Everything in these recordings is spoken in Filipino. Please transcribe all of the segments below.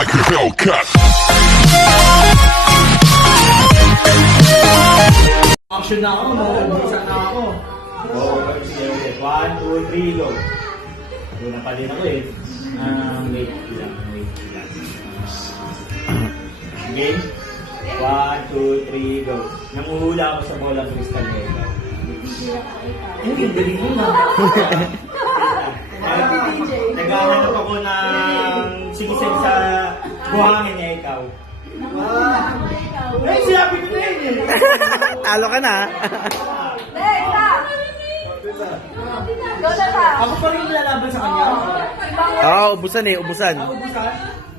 like a Hellcat. Action na ako, nakapagbisa na ako. Oh, One, two, three, go. Doon na pala ako eh. Um, wait lang, wait lang. Game. go. Namuhula sa bola crystal nito. Hindi sila kakita. Hindi, galing mo na. Nag-aarap ako na... Buhangin niya ikaw. Ay, siya pinitin niya. Talo ka na. hey, isa. Go na Ako pa rin lalaban sa oh. kanya. Oo, oh, ubusan eh, ubusan. Ako ubusan?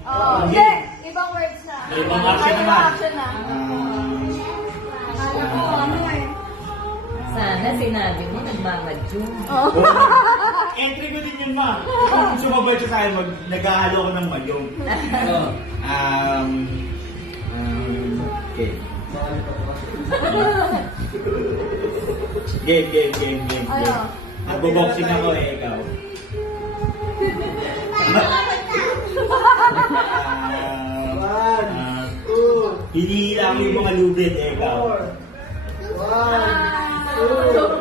Oo, oh, yes. Ibang words na. Ibang action May na. Ibang action man. na. sinabi mo, nagmamad yun. Like, oh. okay. Entry ko din yun, ma. Kung gusto mo ba sa akin, nag-aalo ko ng mayong. ano? um, um, okay. game, game, game, game, game. Nagbo-boxing ako eh, ikaw. uh, one, uh, two, hindi three, lang yung mga lubid eh, ikaw. Four, one, uh, two. Two.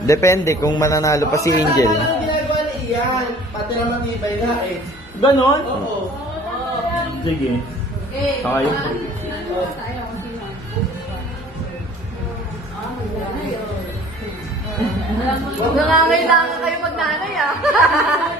Depende kung mananalo pa okay. si Angel. Ano ginagawa ni Ian? eh. Ganon? Oo. Sige. Okay. Tayo. Nangangailangan kayo magnanay ah.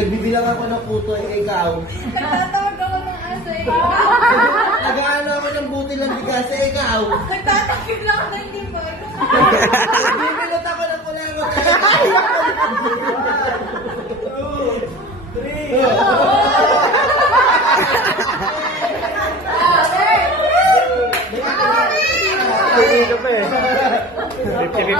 Nagbibilang ako ng puto ay ikaw. Nagtatawag ako ng asa ikaw. Nagaano ako ng buti lang di kasi ikaw. Nagtatakip lang ako ng ay tipo. Nagbibilang ako ng kulay mo. Ay! Two, three, four.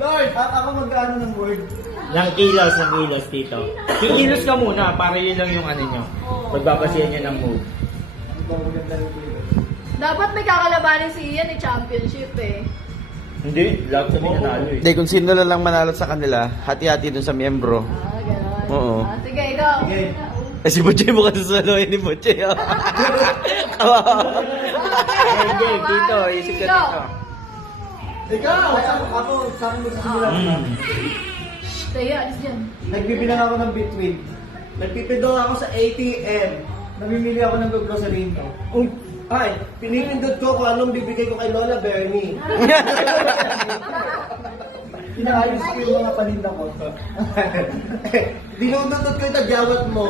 Lord, at ako magkano ng word? ng kilos, ng kilos dito. yung kilos ka muna, para yun lang yung ano nyo. Pagbabasihan nyo ng move. Dapat may kakalabanin si Ian eh, championship eh. Hindi, lahat sa mga nalo eh. Hindi, kung sino na lang manalo sa kanila, hati-hati dun sa miyembro. Ah, gano'n. Oo, oo. Sige, ikaw. Eh, si Butchay mo kasi sa loin ni Butchay, oh. Hindi, dito. Isip ka dito. Ikaw! Ay, ay, kayo, ako, saan mo sa sila? Taya, alis dyan. ako ng between. Nagpipindol ako sa ATM. Namimili ako ng gugro sa Uy, Ay, pinipindot ko kung anong bibigay ko kay Lola Bernie. Inaalis ko yung mga paninda ko. Dinundundot ko yung tagyawat mo.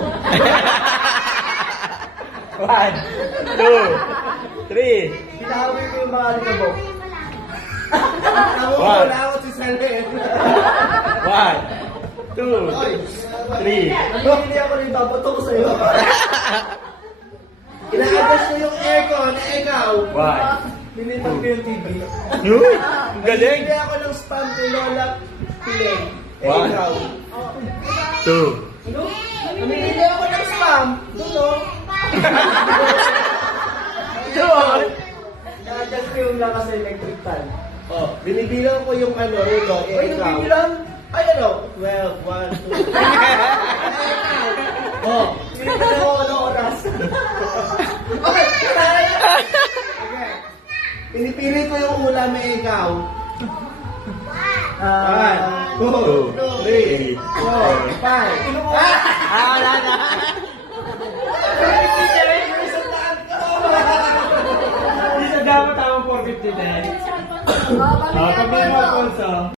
One, two, three. Pinahawin ko yung mga alikabok. Kamu mau lewat di sini. One, two, three. Ini apa Kita ada yung echo, na ekaw. Ini tuh TV. Galing. Galing. ako ng spam ni Lola Pileng. Two. Hindi ako ng spam. Two. Two. Nagdasal yung lakas electric fan. Oh, binibilang ko yung ano, Rudo. Ay, binibilang? Ay, ano? 12, 1, 2, Oh, binibilang ko ano oras. okay, okay. Pinipili oh, ko, okay. okay. ko yung ulam uh, eh, ikaw. 1, 2, 3, 4, 5. Ah, wala na. Hindi siya rin. Hindi siya dapat tamang 4.59. 好，我们开始。